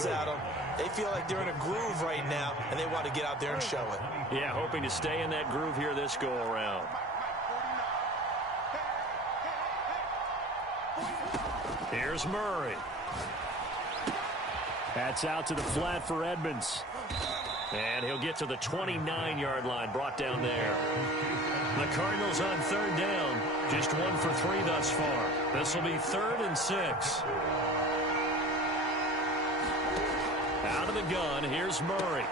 throws at them, they feel like they're in a groove right now, and they want to get out there and show it. Yeah, hoping to stay in that groove here this go-around. Here's Murray. That's out to the flat for Edmonds. And he'll get to the 29-yard line, brought down there. The Cardinals on third down. Just 1 for 3 thus far. This will be 3rd and 6. Out of the gun, here's Murray.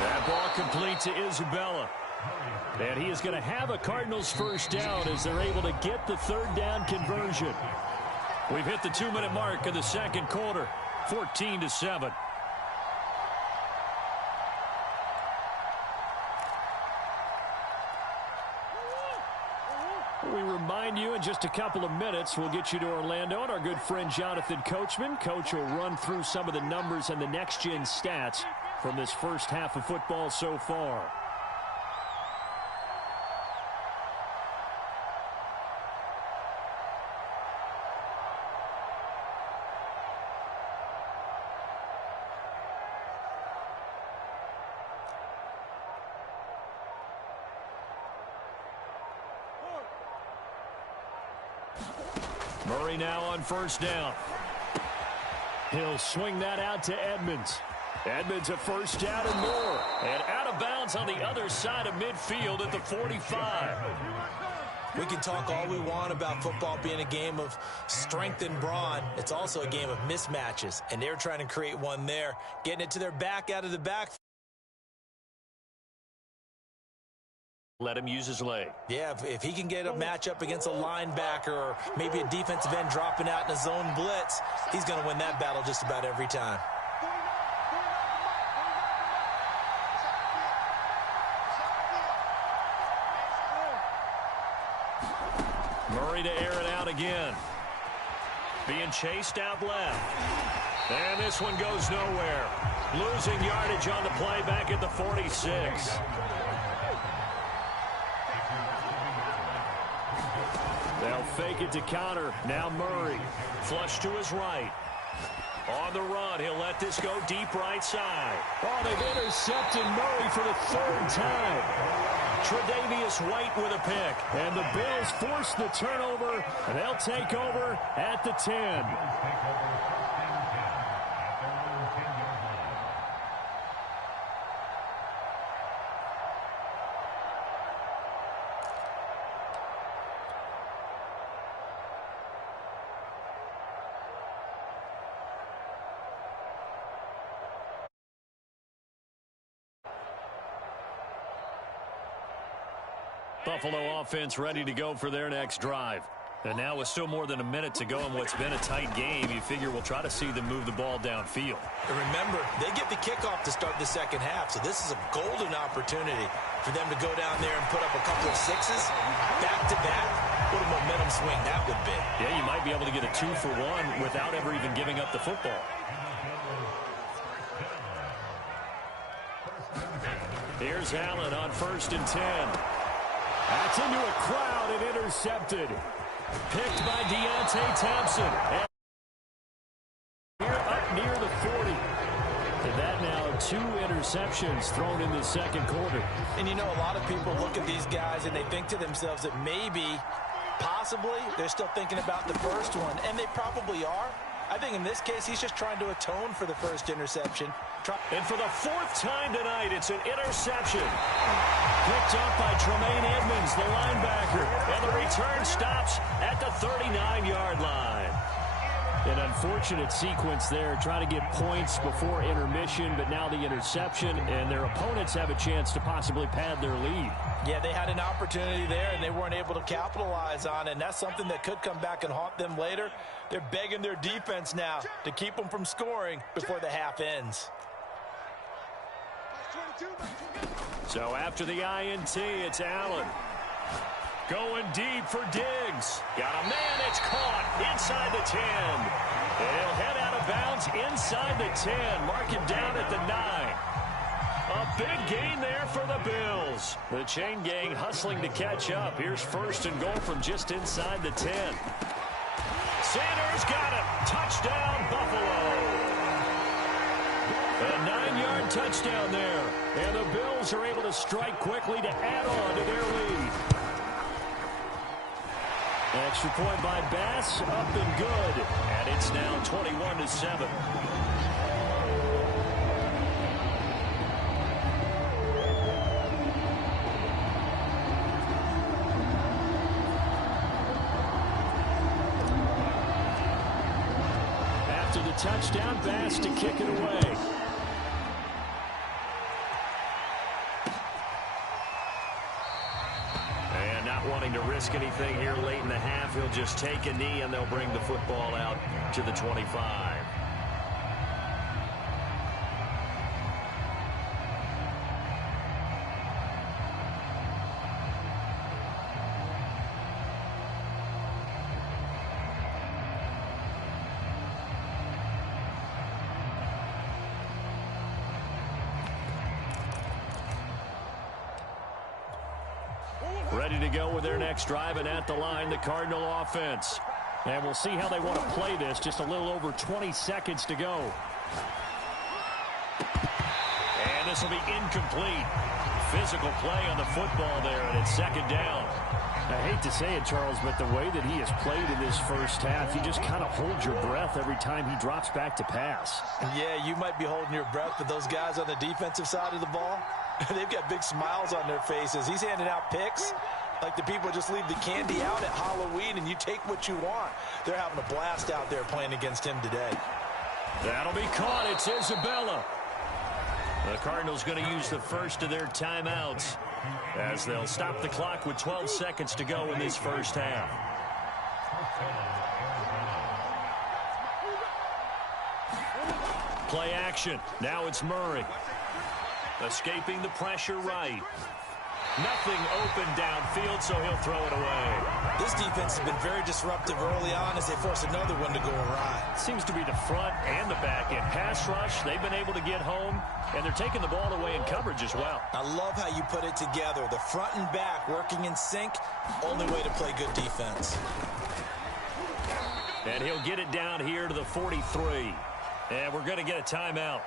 That ball complete to Isabella. And he is going to have a Cardinals first down as they're able to get the third down conversion. We've hit the 2-minute mark of the second quarter. 14-7. We remind you in just a couple of minutes we'll get you to Orlando and our good friend Jonathan Coachman. Coach will run through some of the numbers and the next-gen stats from this first half of football so far. Murray now on first down. He'll swing that out to Edmonds. Edmonds a first down and more. And out of bounds on the other side of midfield at the 45. We can talk all we want about football being a game of strength and brawn. It's also a game of mismatches, and they're trying to create one there. Getting it to their back out of the back. Let him use his leg. Yeah, if he can get a matchup against a linebacker or maybe a defensive end dropping out in a zone blitz, he's going to win that battle just about every time. Murray to air it out again. Being chased out left. And this one goes nowhere. Losing yardage on the play back at the 46. They'll fake it to counter. Now Murray. Flush to his right. On the run, he'll let this go deep right side. Oh, they've intercepted Murray for the 3rd time. Tre'Davious White with a pick. And the Bills force the turnover, and they'll take over at the 10. Buffalo offense ready to go for their next drive. And now with still more than a minute to go in what's been a tight game, you figure we'll try to see them move the ball downfield. And remember, they get the kickoff to start the second half, so this is a golden opportunity for them to go down there and put up a couple of sixes back-to-back. What a momentum swing that would be. Yeah, you might be able to get a 2-for-1 without ever even giving up the football. Here's Allen on 1st and 10. That's into a crowd and intercepted. Picked by Deontay Thompson. And here up near the 40. And that now 2 interceptions thrown in the second quarter. And you know, a lot of people look at these guys and they think to themselves that maybe, possibly, they're still thinking about the first one. And they probably are. I think in this case, he's just trying to atone for the first interception. And for the 4th time tonight, it's an interception. Picked up by Tremaine Edmonds, the linebacker. And the return stops at the 39-yard line. An unfortunate sequence there, trying to get points before intermission, but now the interception, and their opponents have a chance to possibly pad their lead. Yeah, they had an opportunity there, and they weren't able to capitalize on it, and that's something that could come back and haunt them later. They're begging their defense now to keep them from scoring before the half ends. So after the INT, it's Allen. Going deep for Diggs. Got a man, it's caught inside the 10. And he'll head out of bounds inside the 10. Mark him down at the 9. A big gain there for the Bills. The chain gang hustling to catch up. Here's 1st and goal from just inside the 10. Sanders got it. Touchdown, Buffalo. A 9-yard touchdown there. And the Bills are able to strike quickly to add on to their lead. Extra point by Bass, up and good. And it's now 21-7. After the touchdown, Bass to kick it away. And not wanting to risk anything here late in the half, he'll just take a knee and they'll bring the football out to the 25. Ready to go with their next drive, and at the line, the Cardinal offense. And we'll see how they want to play this. Just a little over 20 seconds to go. And this will be incomplete. Physical play on the football there, and it's second down. I hate to say it, Charles, but the way that he has played in this first half, you just kind of hold your breath every time he drops back to pass. Yeah, you might be holding your breath, but those guys on the defensive side of the ball, they've got big smiles on their faces. He's handing out picks like the people just leave the candy out at Halloween and you take what you want. They're having a blast out there playing against him today. That'll be caught. It's Isabella. The Cardinals going to use the first of their timeouts as they'll stop the clock with 12 seconds to go in this first half. Play action. Now it's Murray. Escaping the pressure right. Nothing open downfield, so he'll throw it away. This defense has been very disruptive early on as they force another one to go awry. Seems to be the front and the back end. Pass rush, they've been able to get home, and they're taking the ball away in coverage as well. I love how you put it together. The front and back working in sync, only way to play good defense. And he'll get it down here to the 43. And we're going to get a timeout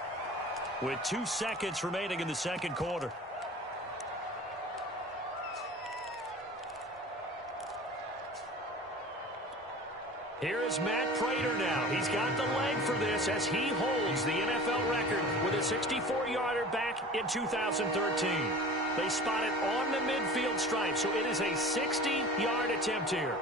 with 2 seconds remaining in the second quarter. Here is Matt Prater now. He's got the leg for this as he holds the NFL record with a 64-yarder back in 2013. They spot it on the midfield stripe, so it is a 60-yard attempt here.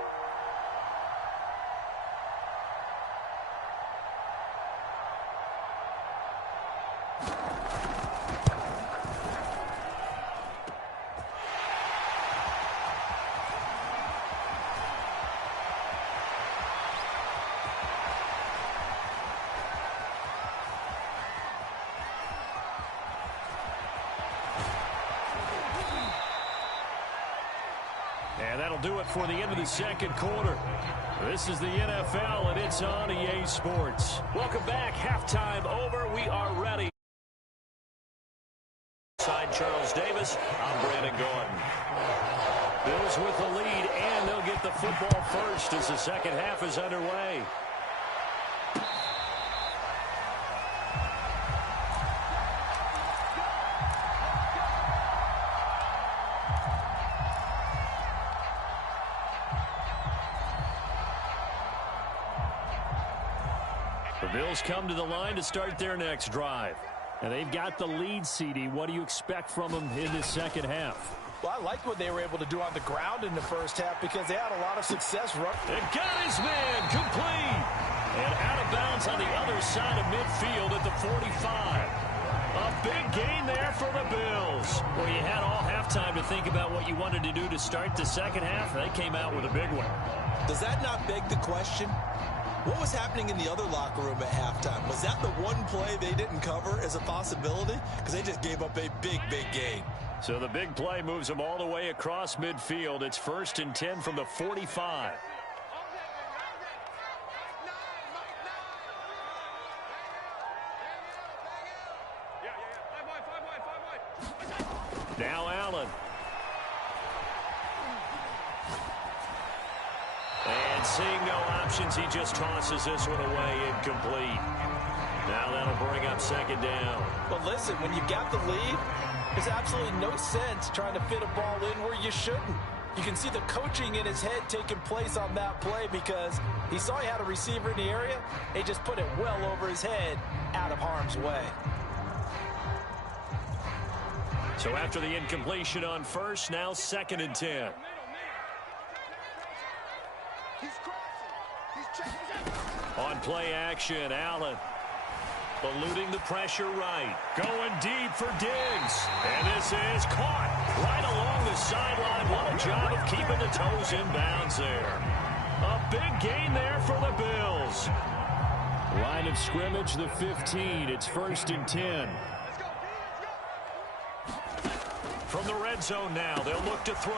And that'll do it for the end of the second quarter. This is the NFL, and it's on EA Sports. Welcome back. Halftime over. We are ready. Side Charles Davis. I'm Brandon Gordon. Bills with the lead, and they'll get the football first as the second half is underway. The Bills come to the line to start their next drive. And they've got the lead, CD. What do you expect from them in this second half? Well, I like what they were able to do on the ground in the first half because they had a lot of success. And got his man complete. And out of bounds on the other side of midfield at the 45. A big gain there for the Bills. Well, you had all halftime to think about what you wanted to do to start the second half. They came out with a big one. Does that not beg the question? What was happening in the other locker room at halftime? Was that the one play they didn't cover as a possibility? Because they just gave up a big, big gain. So the big play moves them all the way across midfield. It's 1st and 10 from the 45. Now Allen. And seeing no options, he just tosses this one away incomplete. Now that'll bring up second down. But listen, when you've got the lead, there's absolutely no sense trying to fit a ball in where you shouldn't. You can see the coaching in his head taking place on that play because he saw he had a receiver in the area. He just put it well over his head, out of harm's way. So after the incompletion on first, now 2nd and 10. On play action, Allen. Eluding the pressure right. Going deep for Diggs. And this is caught right along the sideline. What a job of keeping the toes in bounds there. A big gain there for the Bills. Line of scrimmage, the 15. It's 1st and 10. From the red zone now, they'll look to throw.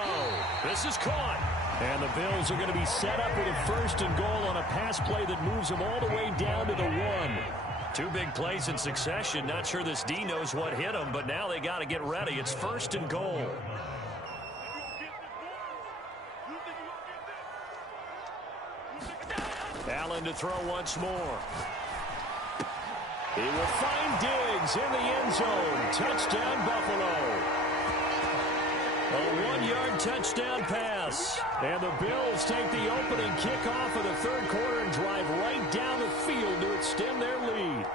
This is caught. And the Bills are going to be set up with a 1st and goal on a pass play that moves them all the way down to the 1. 2 big plays in succession. Not sure this D knows what hit them, but now they got to get ready. It's 1st and goal. Allen to throw once more. He will find Diggs in the end zone. Touchdown, Buffalo. A 1-yard touchdown pass. And the Bills take the opening kickoff of the 3rd quarter and drive right down the field to extend their lead.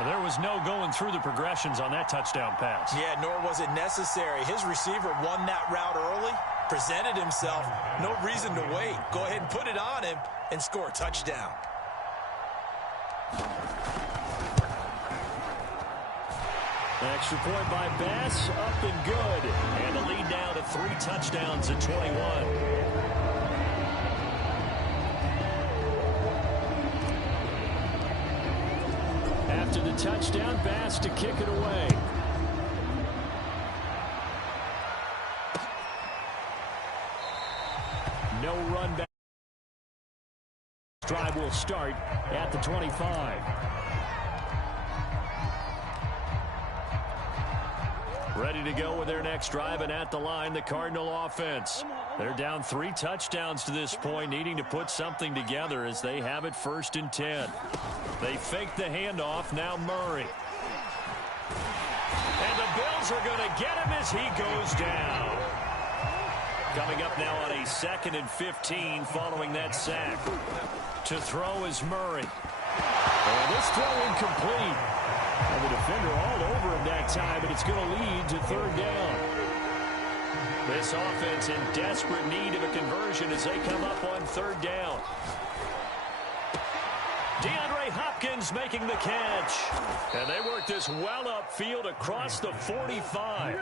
There was no going through the progressions on that touchdown pass. Yeah, nor was it necessary. His receiver won that route early, presented himself. No reason to wait. Go ahead and put it on him and score a touchdown. Extra point by Bass, up and good. And the lead now to 3 touchdowns at 21. After the touchdown, Bass to kick it away. No run back. Drive will start at the 25. Ready to go with their next drive, and at the line, the Cardinal offense. They're down 3 touchdowns to this point, needing to put something together as they have it 1st and 10. They fake the handoff, now Murray. And the Bills are going to get him as he goes down. Coming up now on a 2nd and 15 following that sack. To throw is Murray. And this throw incomplete. And the defender all over him that time, but it's going to lead to 3rd down. This offense in desperate need of a conversion as they come up on 3rd down. DeAndre Hopkins making the catch. And they work this well upfield across the 45.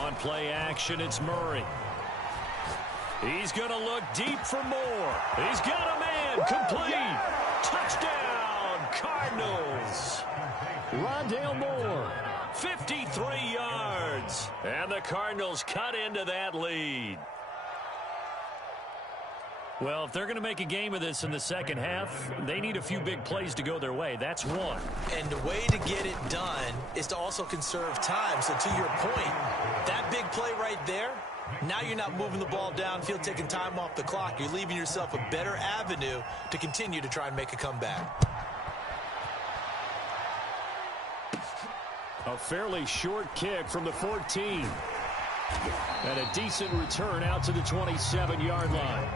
On play action, it's Murray. He's going to look deep for more. He's got a man. Complete. Touchdown, Cardinals. Rondale Moore. 53 yards. And the Cardinals cut into that lead. Well, if they're going to make a game of this in the second half, they need a few big plays to go their way. That's one. And the way to get it done is to also conserve time. So to your point, that big play right there, now you're not moving the ball downfield, taking time off the clock. You're leaving yourself a better avenue to continue to try and make a comeback. A fairly short kick from the 14. And a decent return out to the 27-yard line.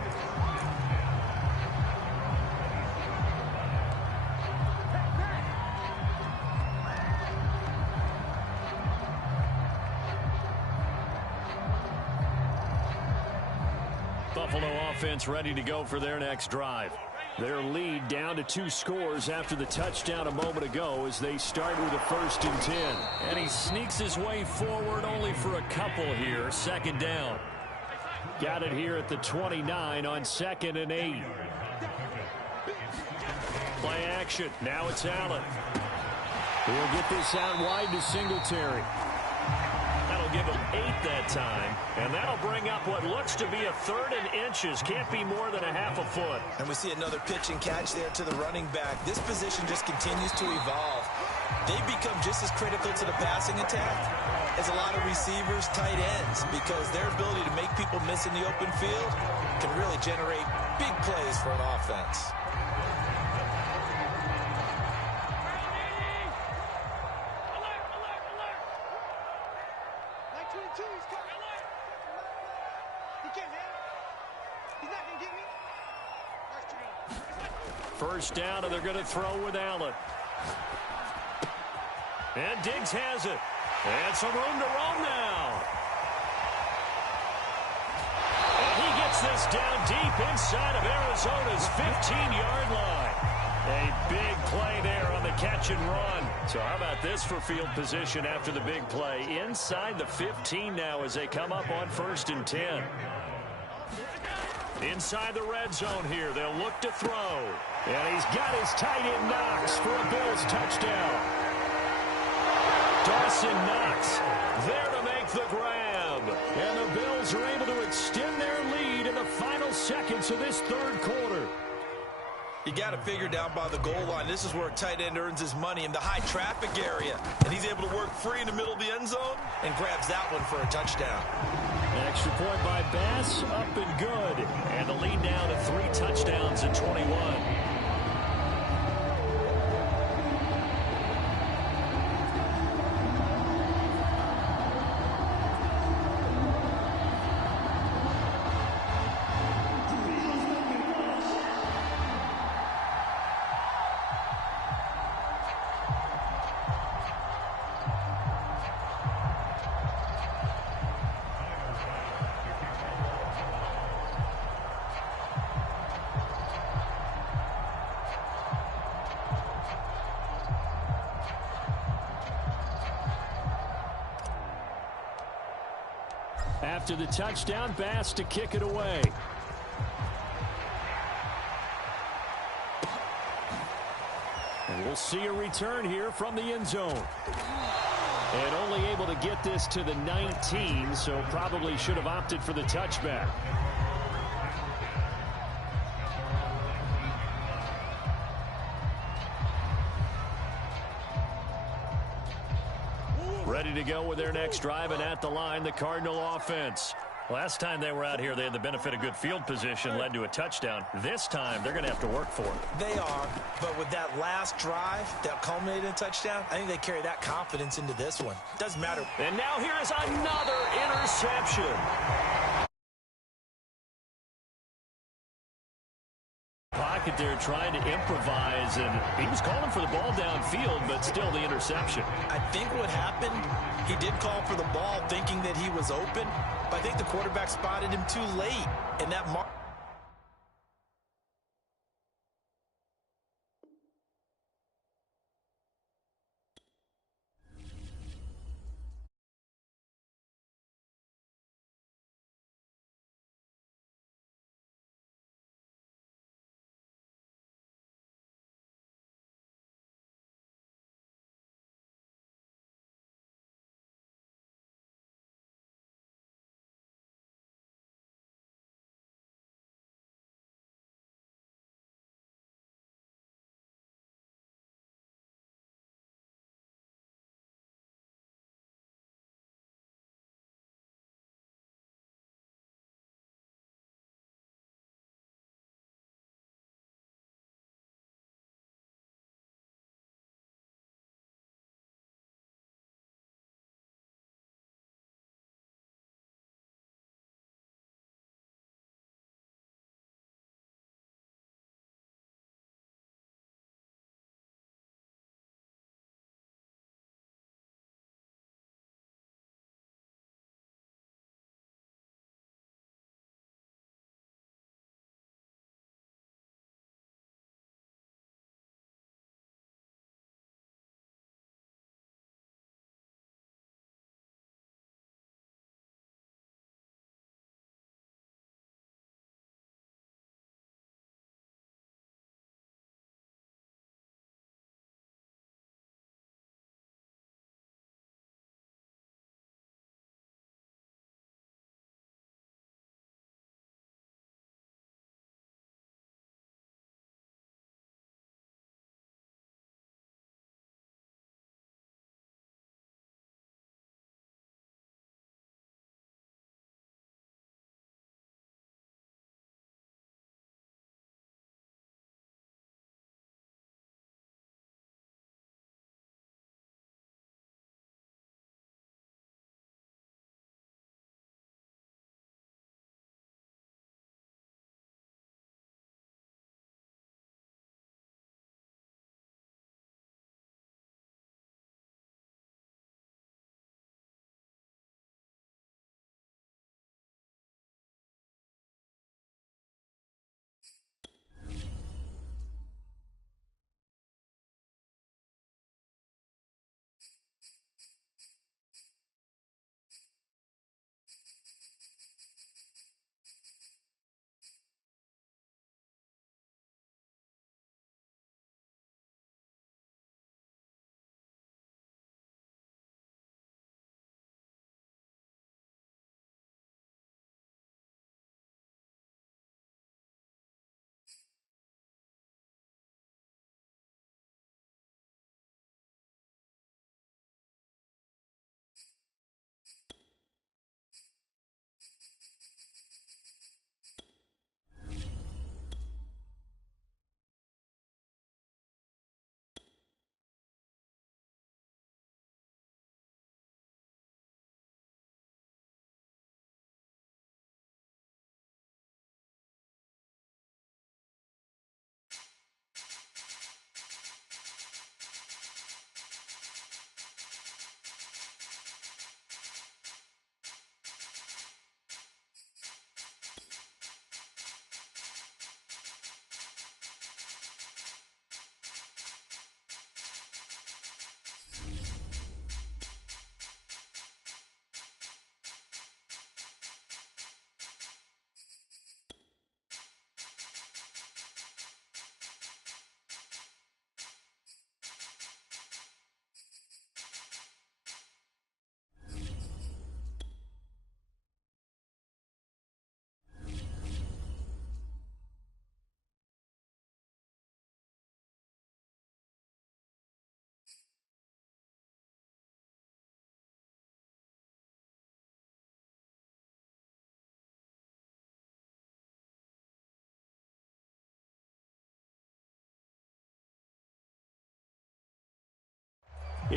Buffalo offense ready to go for their next drive. Their lead down to 2 scores after the touchdown a moment ago as they start with a 1st and 10. And he sneaks his way forward only for a couple here. 2nd down. Got it here at the 29 on 2nd and 8. Play action. Now it's Allen. He'll get this out wide to Singletary. That'll give him 8 that time. And that'll bring up what looks to be a 3rd and inches. Can't be more than a half a foot. And we see another pitch and catch there to the running back. This position just continues to evolve. They become just as critical to the passing attack is a lot of receivers, tight ends, because their ability to make people miss in the open field can really generate big plays for an offense. First down, and they're going to throw with Allen. And Diggs has it. And some room to roam now. And he gets this down deep inside of Arizona's 15-yard line. A big play there on the catch and run. So how about this for field position after the big play? Inside the 15 now as they come up on 1st and 10. Inside the red zone here, they'll look to throw. And he's got his tight end Knox for a Bills touchdown. Dawson Knox there to make the grab. And the Bills are able to extend their lead in the final seconds of this third quarter. You got to figure down by the goal line. This is where a tight end earns his money, in the high traffic area. And he's able to work free in the middle of the end zone and grabs that one for a touchdown. An extra point by Bass, up and good. And the lead now to 3 touchdowns in 21. After the touchdown, Bass to kick it away. And we'll see a return here from the end zone. And only able to get this to the 19, so probably should have opted for the touchback. Ready to go with their next drive, and at the line, the Cardinal offense. Last time they were out here, they had the benefit of good field position, led to a touchdown. This time, they're going to have to work for it. They are, but with that last drive that culminated in a touchdown, I think they carry that confidence into this one. Doesn't matter. And now here is another interception. Pocket there trying to improvise, and he was calling for the ball downfield, but still the interception. I think what happened, he did call for the ball thinking that he was open, but I think the quarterback spotted him too late, and that mark.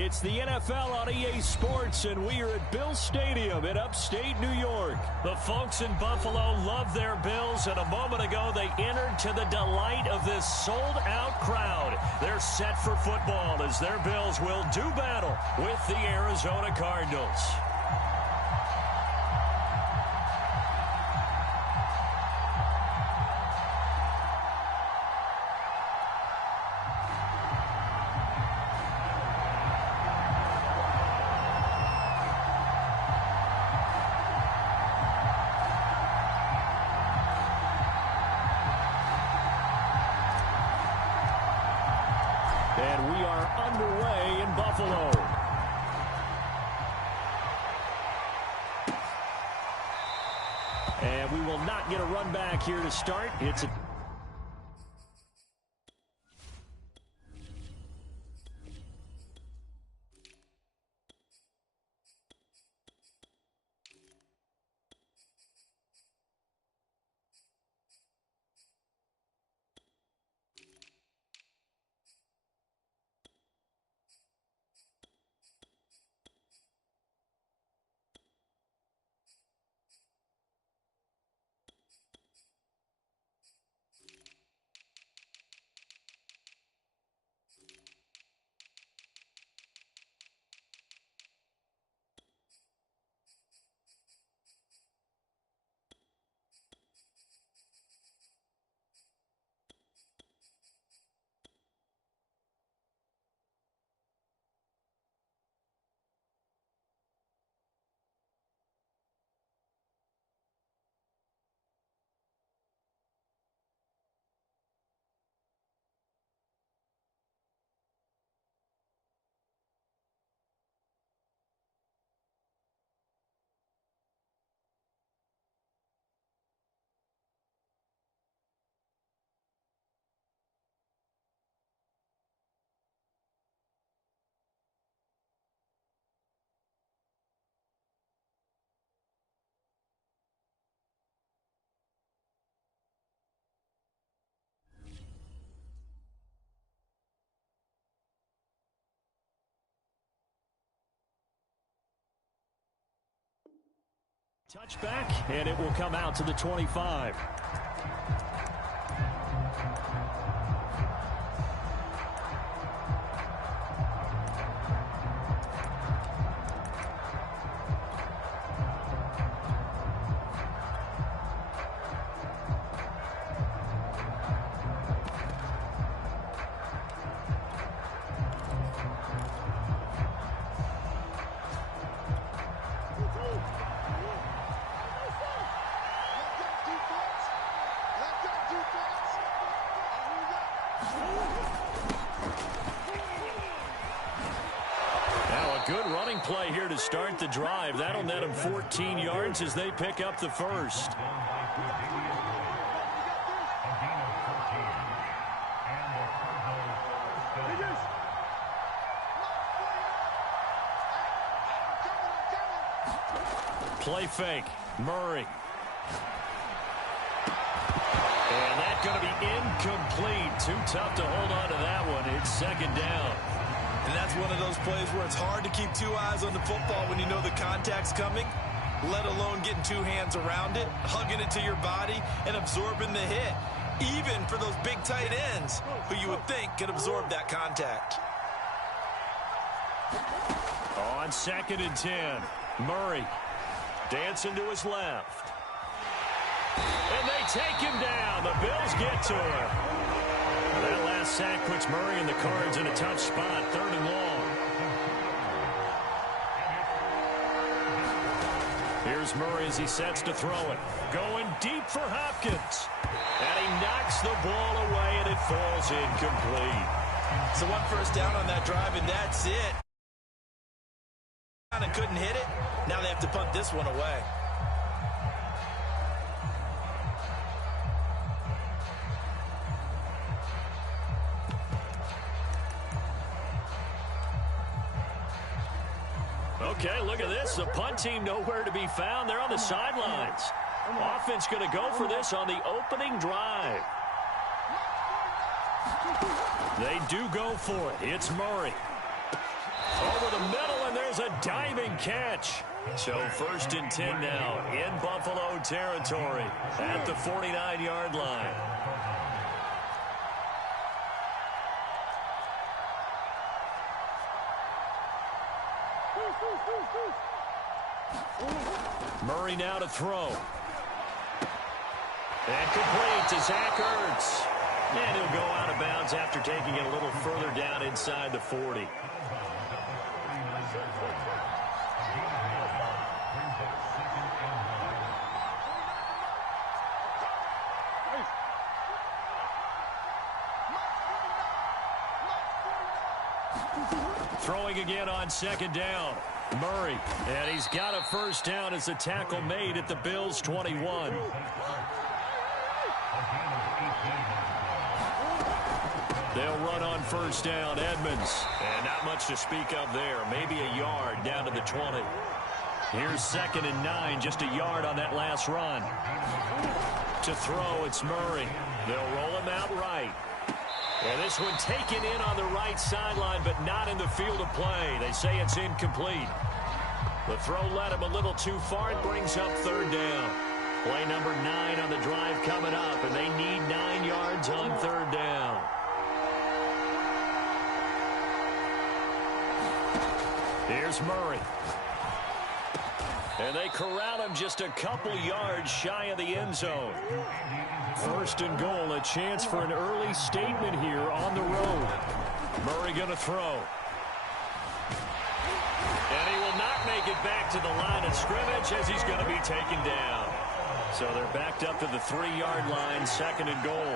It's the NFL on EA Sports, and we are at Bill Stadium in upstate New York. The folks in Buffalo love their Bills, and a moment ago they entered to the delight of this sold-out crowd. They're set for football as their Bills will do battle with the Arizona Cardinals. And we are underway in Buffalo. And we will not get a run back here to start. It's a touchback, and it will come out to the 25. Good running play here to start the drive. That'll net them 14 yards as they pick up the first. Play fake. Murray. And that's going to be incomplete. Too tough to hold on to that one. It's second down. And that's one of those plays where it's hard to keep two eyes on the football when you know the contact's coming, let alone getting two hands around it, hugging it to your body, and absorbing the hit, even for those big tight ends who you would think could absorb that contact. On 2nd and 10, Murray dancing to his left. And they take him down. The Bills get to him. That last sack puts Murray and the Cards in a tough spot, 3rd and long. Here's Murray as he sets to throw it. Going deep for Hopkins. And he knocks the ball away, and it falls incomplete. So one first down on that drive, and that's it. And couldn't hit it. Now they have to punt this one away. Okay, look at this. The punt team nowhere to be found. They're on the sidelines. Offense going to go for this on the opening drive. They do go for it. It's Murray. Over the middle, and there's a diving catch. So 1st and 10 now in Buffalo territory at the 49-yard line. Murray now to throw. And complete to Zach Ertz. And he'll go out of bounds after taking it a little further down inside the 40. Throwing again on 2nd down. Murray, and he's got a 1st down as the tackle made at the Bills' 21. They'll run on 1st down. Edmonds, and not much to speak of there. Maybe a yard down to the 20. Here's 2nd and 9, just a yard on that last run. To throw, it's Murray. They'll roll him out right. And this one taken in on the right sideline, but not in the field of play. They say it's incomplete. The throw led him a little too far. It brings up 3rd down. Play number 9 on the drive coming up, and they need 9 yards on 3rd down. Here's Murray. And they corral him just a couple yards shy of the end zone. 1st and goal, a chance for an early statement here on the road. Murray going to throw. And he will not make it back to the line of scrimmage as he's going to be taken down. So they're backed up to the 3-yard line, 2nd and goal.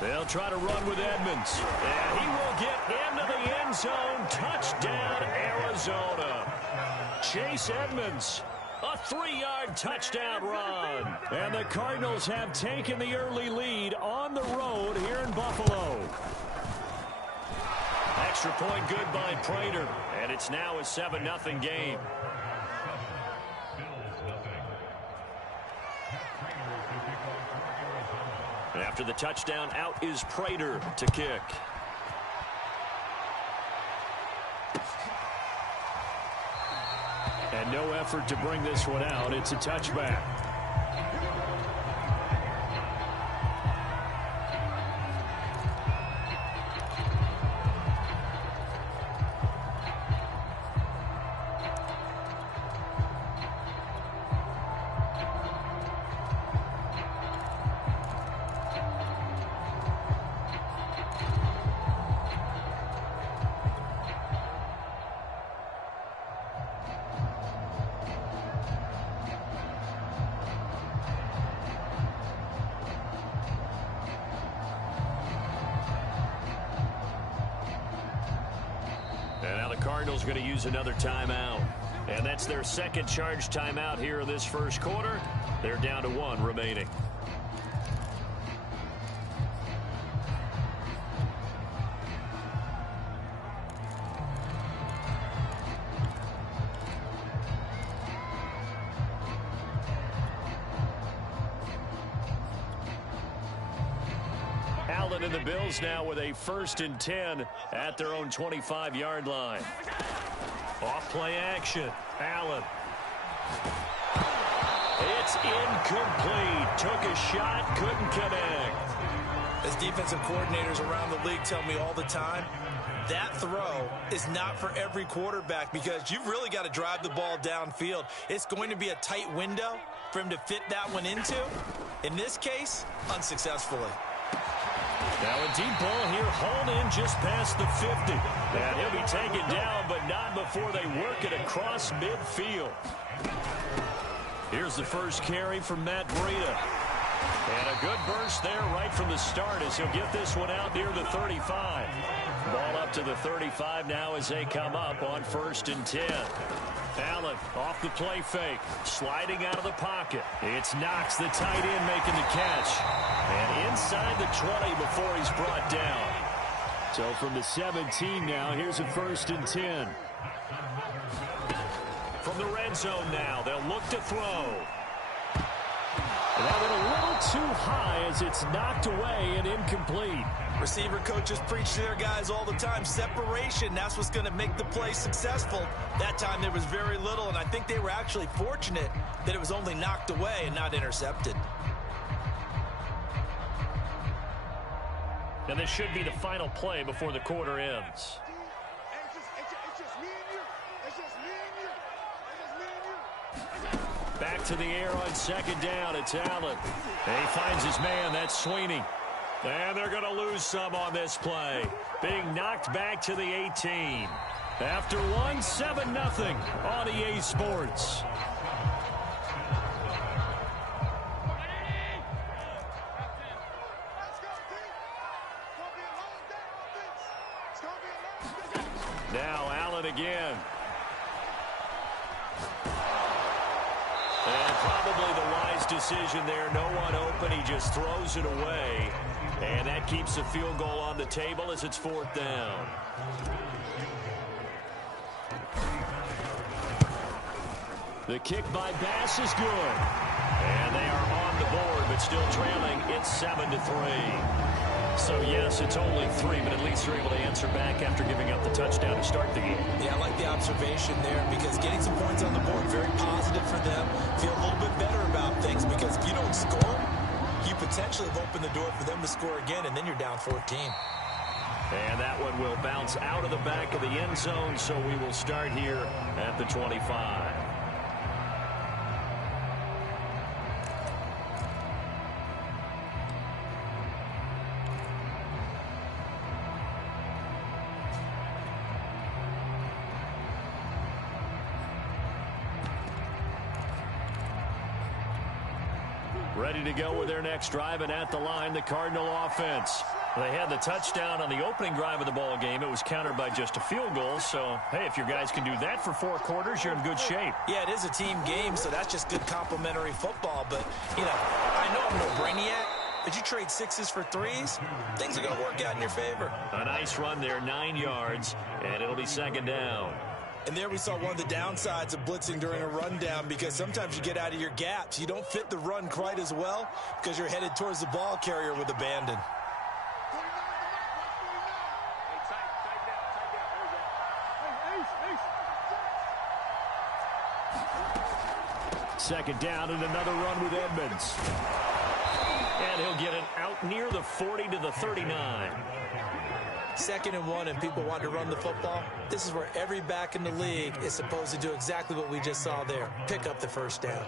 They'll try to run with Edmonds. And he will get into the end zone. Touchdown, Arizona. Chase Edmonds, a 3-yard touchdown run. And the Cardinals have taken the early lead on the road here in Buffalo. Extra point good by Prater. And it's now a 7-0 game. After the touchdown, out is Prater to kick. And no effort to bring this one out. It's a touchback. Cardinals going to use another timeout. And that's their 2nd charge timeout here in this 1st quarter. They're down to 1 remaining. Allen and the Bills now with a 1st and 10 at their own 25-yard line. Off play action. Allen. It's incomplete. Took a shot, couldn't connect. As defensive coordinators around the league tell me all the time, that throw is not for every quarterback because you've really got to drive the ball downfield. It's going to be a tight window for him to fit that one into. In this case, unsuccessfully. Now a deep ball here, hauled in just past the 50. And he'll be taken down, but not before they work it across midfield. Here's the first carry from Matt Breida. And a good burst there right from the start as he'll get this one out near the 35. Ball up to the 35 now as they come up on 1st and 10. Allen off the play fake, sliding out of the pocket. It's Knox, the tight end, making the catch. And inside the 20 before he's brought down. So from the 17 now, here's a 1st and 10. From the red zone now, they'll look to throw. That went a little too high as it's knocked away and incomplete. Receiver coaches preach to their guys all the time. Separation, that's what's going to make the play successful. That time there was very little, and I think they were actually fortunate that it was only knocked away and not intercepted. And this should be the final play before the quarter ends. Back to the air on second down. It's Allen. And he finds his man. That's Sweeney. And they're going to lose some on this play. Being knocked back to the 18. After one, 7-0 on EA Sports. Now Allen again. And probably the wise decision there. No one open. He just throws it away. And that keeps the field goal on the table as it's 4th down. The kick by Bass is good. And they are on the board, but still trailing. It's 7-3. So, yes, it's only 3, but at least they're able to answer back after giving up the touchdown to start the game. Yeah, I like the observation there because getting some points on the board, very positive for them. Feel a little bit better about things because if you don't score, you potentially have opened the door for them to score again, and then you're down 14. And that one will bounce out of the back of the end zone, so we will start here at the 25. Ready to go with their next drive, and at the line, the Cardinal offense. They had the touchdown on the opening drive of the ball game. It was countered by just a field goal. So, hey, if your guys can do that for 4 quarters, you're in good shape. Yeah, it is a team game, so that's just good complementary football. But, you know, I know I'm no brainiac, but you trade 6s for 3s, things are going to work out in your favor. A nice run there, 9 yards, and it'll be 2nd down. And there we saw one of the downsides of blitzing during a rundown because sometimes you get out of your gaps. You don't fit the run quite as well because you're headed towards the ball carrier with abandon. Second down and another run with Edmonds. And he'll get it out near the 40 to the 39. 2nd and 1 and people want to run the football. This is where every back in the league is supposed to do exactly what we just saw there. Pick up the 1st down.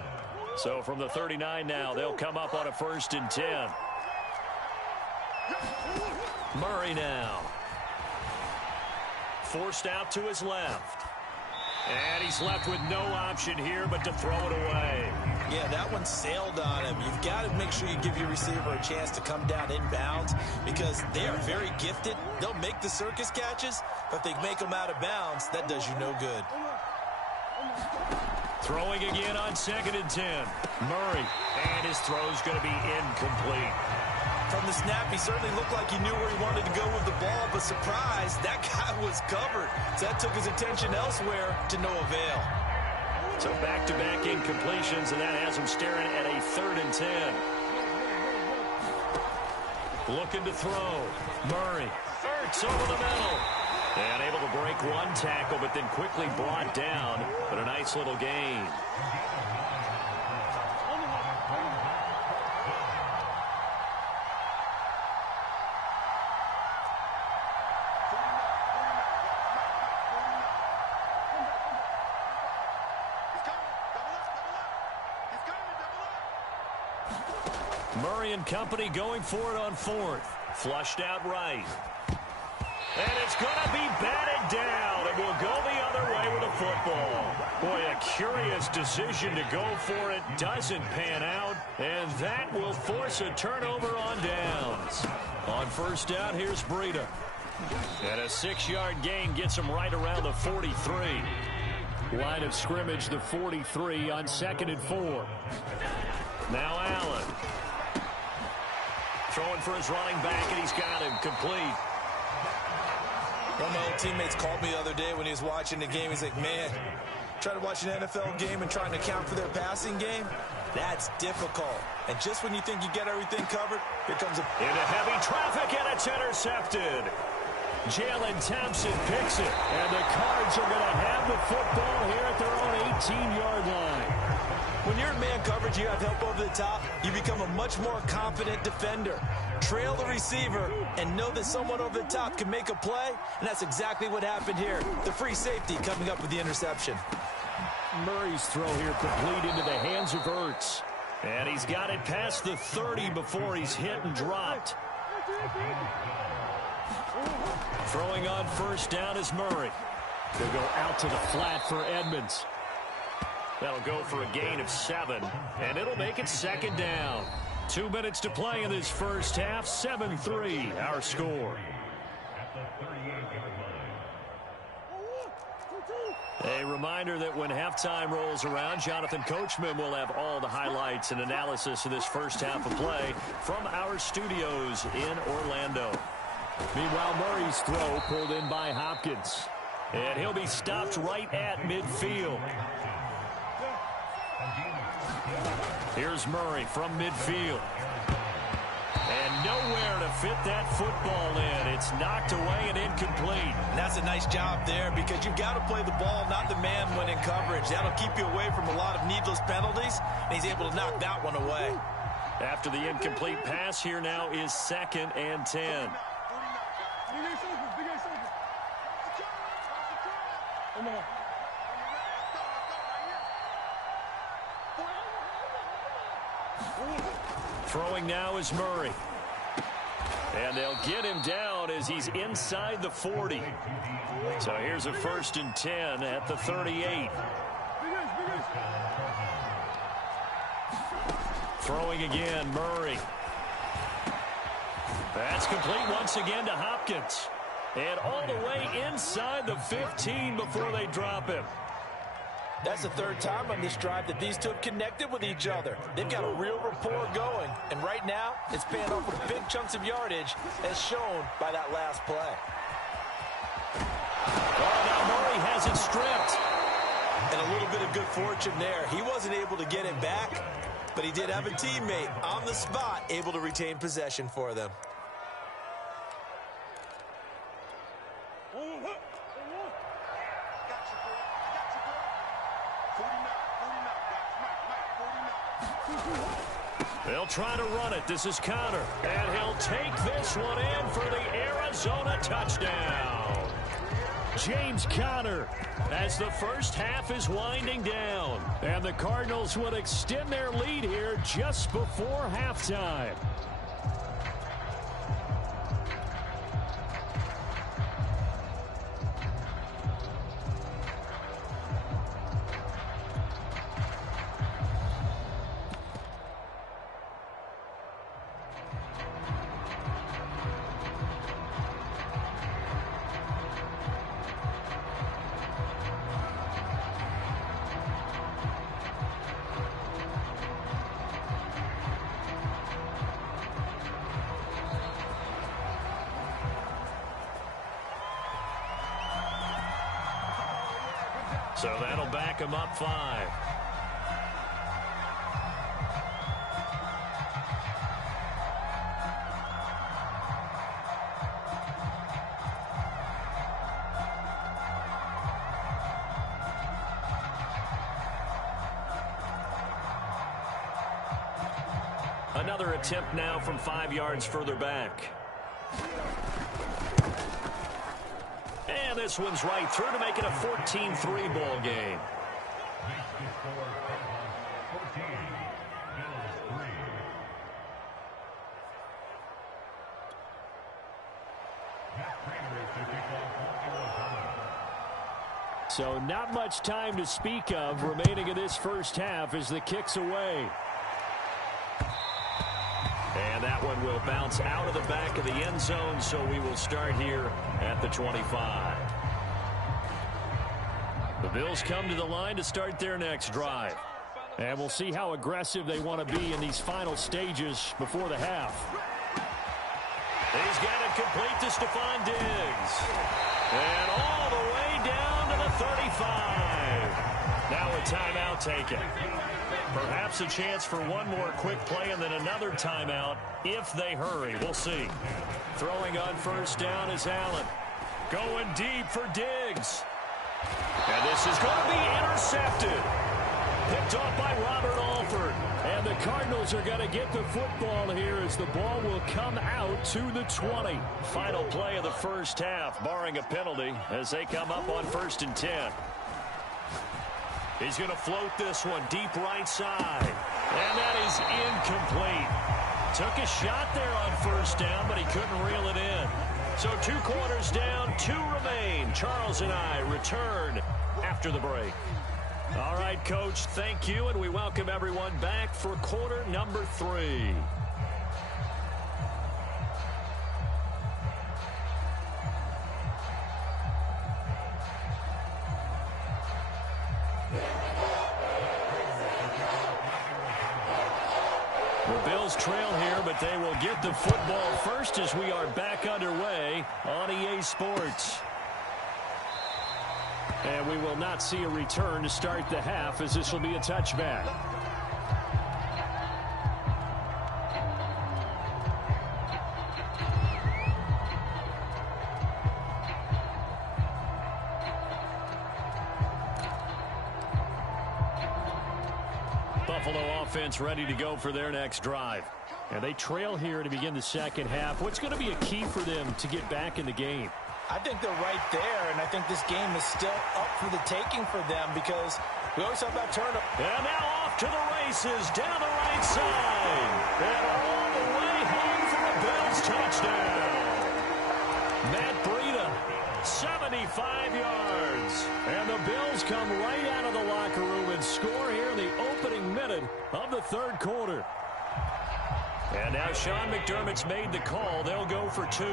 So from the 39 now, they'll come up on a 1st and 10. Murray now. Forced out to his left. And he's left with no option here but to throw it away. Yeah, that one sailed on him. You've got to make sure you give your receiver a chance to come down inbounds because they are very gifted. They'll make the circus catches, but if they make them out of bounds, that does you no good. Throwing again on 2nd and 10. Murray. And his throw's going to be incomplete. From the snap, he certainly looked like he knew where he wanted to go with the ball, but surprise, that guy was covered. So that took his attention elsewhere to no avail. So back-to-back incompletions, and that has him staring at a 3rd and 10. Looking to throw. Murray. Ertz over the middle. And able to break one tackle, but then quickly brought down. But a nice little gain. Murray and company going for it on 4th. Flushed out right. And it's going to be batted down. It will go the other way with the football. Boy, a curious decision to go for it. Doesn't pan out. And that will force a turnover on downs. On 1st down, here's Breida. And a 6-yard gain gets him right around the 43. Line of scrimmage, the 43 on 2nd and 4. Now Allen. Throwing for his running back, and he's got him complete. One of my old teammates called me the other day when he was watching the game. He's like, man, Trying to watch an NFL game and trying to account for their passing game, that's difficult. And just when you think you get everything covered, here comes into heavy traffic, and it's intercepted. Jalen Thompson picks it, and the Cards are going to have the football here at their own 18-yard line. When you're in man coverage, you have help over the top, you become a much more confident defender. Trail the receiver and know that someone over the top can make a play, and that's exactly what happened here. The free safety coming up with the interception. Murray's throw here complete into the hands of Ertz. And he's got it past the 30 before he's hit and dropped. Throwing on first down is Murray. They'll go out to the flat for Edmonds. That'll go for a gain of 7, and it'll make it second down. 2 minutes to play in this first half. 7-3, our score. A reminder that when halftime rolls around, Jonathan Coachman will have all the highlights and analysis of this first half of play from our studios in Orlando. Meanwhile, Murray's throw pulled in by Hopkins. And he'll be stopped right at midfield. Here's Murray from midfield. And nowhere to fit that football in. It's knocked away and incomplete. And that's a nice job there because you've got to play the ball, not the man when in coverage. That'll keep you away from a lot of needless penalties, and he's able to knock that one away. After the incomplete pass, here now is 2nd and 10. Throwing now is Murray. And they'll get him down as he's inside the 40. So here's a 1st and 10 at the 38. Throwing again, Murray. That's complete once again to Hopkins. And all the way inside the 15 before they drop him. That's the 3rd time on this drive that these two have connected with each other. They've got a real rapport going. And right now, it's paying off with big chunks of yardage as shown by that last play. Oh, now Murray has it stripped. And a little bit of good fortune there. He wasn't able to get it back, but he did have a teammate on the spot able to retain possession for them. They'll try to run it. This is Conner. And he'll take this one in for the Arizona touchdown. James Conner as the first half is winding down. And the Cardinals would extend their lead here just before halftime. So that'll back him up 5. Another attempt now from 5 yards further back. And this one's right through to make it a 14-3 ball game. So not much time to speak of remaining in this first half as the kick's away. And that one will bounce out of the back of the end zone, so we will start here at the 25. The Bills come to the line to start their next drive. And we'll see how aggressive they want to be in these final stages before the half. He's got it complete to Stephon Diggs. And all the way down to the 35. Now a timeout taken. Perhaps a chance for one more quick play and then another timeout if they hurry. We'll see. Throwing on first down is Allen. Going deep for Diggs. And this is going to be intercepted. Picked off by Robert Alford. And the Cardinals are going to get the football here as the ball will come out to the 20. Final play of the first half, barring a penalty, as they come up on 1st and 10. He's going to float this one deep right side. And that is incomplete. Took a shot there on first down, but he couldn't reel it in. So 2 quarters down, 2 remain. Charles and I return after the break. All right, Coach, thank you, and we welcome everyone back for quarter number 3. The Bills trail here, but they will get the football first as we are back underway on EA Sports. And we will not see a return to start the half, as this will be a touchback. Buffalo offense ready to go for their next drive. And they trail here to begin the second half. What's going to be a key for them to get back in the game? I think they're right there, and I think this game is still up for the taking for them because we always talk about turnover. And now off to the races down the right side. And all the way home for a Bills touchdown. Matt Breida, 75 yards. And the Bills come right out of the locker room and score here in the opening minute of the third quarter. And now Sean McDermott's made the call. They'll go for 2.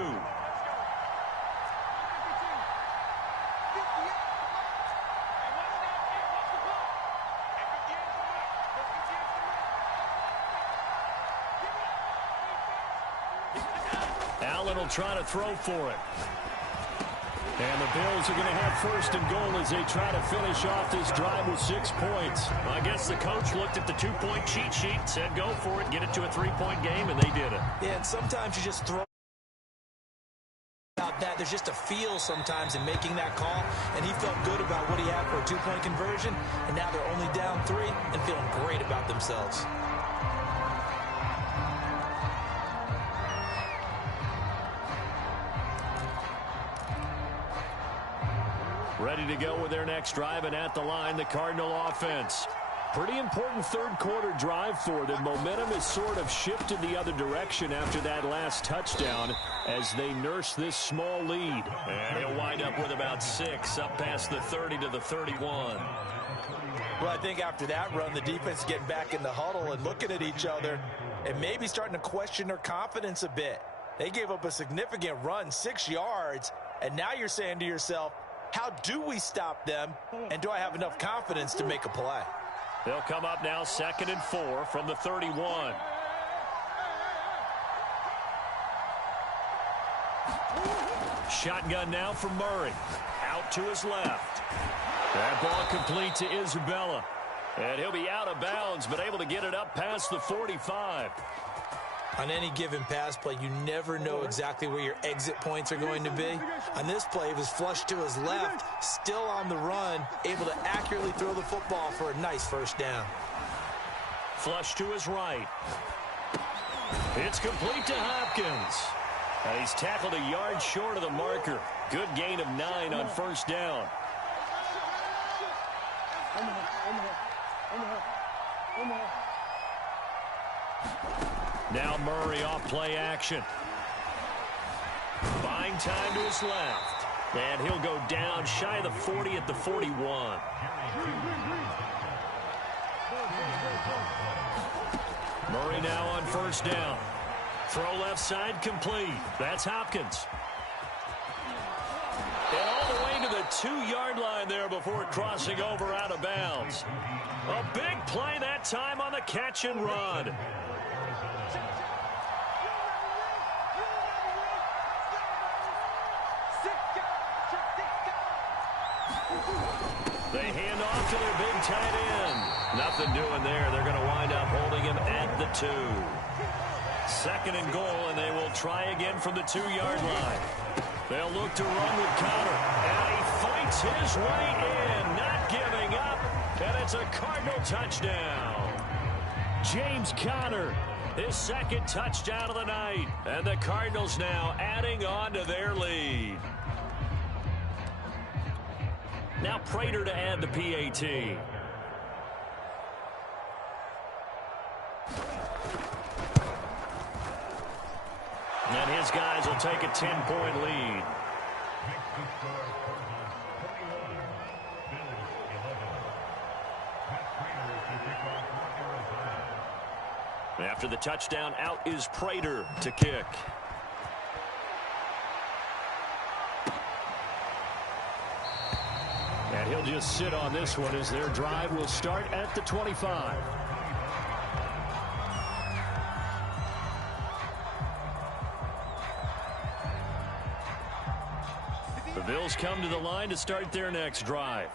Allen will try to throw for it. And the Bills are going to have 1st and goal as they try to finish off this drive with 6 points. I guess the coach looked at the 2-point cheat sheet, said go for it, get it to a 3-point game, and they did it. Yeah, and sometimes you just throw out that. There's just a feel sometimes in making that call, and he felt good about what he had for a 2-point conversion, and now they're only down 3 and feeling great about themselves. Ready to go with their next drive, and at the line, the Cardinal offense. Pretty important third quarter drive for them. Momentum has sort of shifted the other direction after that last touchdown as they nurse this small lead. And he'll wind up with about 6 up past the 30 to the 31. Well, I think after that run, the defense is getting back in the huddle and looking at each other and maybe starting to question their confidence a bit. They gave up a significant run, 6 yards, and now you're saying to yourself, how do we stop them, and do I have enough confidence to make a play? They'll come up now 2nd and 4 from the 31. Shotgun now for Murray. Out to his left. That ball complete to Isabella. And he'll be out of bounds, but able to get it up past the 45. On any given pass play, you never know exactly where your exit points are going to be. On this play, it was flushed to his left, still on the run, able to accurately throw the football for a nice 1st down. Flush to his right. It's complete to Hopkins. And he's tackled a yard short of the marker. Good gain of 9 on 1st down. Now Murray off play action. Buying time to his left. And he'll go down shy of the 40 at the 41. Murray now on 1st down. Throw left side complete. That's Hopkins. And all the way to the 2-yard line there before crossing over out of bounds. A big play that time on the catch and run. They hand off to their big tight end. Nothing doing there. They're going to wind up holding him at the 2. 2nd and goal, and they will try again from the 2-yard line. They'll look to run with Conner, and he fights his way in, not giving up, and it's a Cardinal touchdown. James Conner, his 2nd touchdown of the night, and the Cardinals now adding on to their lead. Now Prater to add the PAT. And his guys will take a 10-point lead. After the touchdown, out is Prater to kick. And he'll just sit on this one as their drive will start at the 25. The Bills come to the line to start their next drive.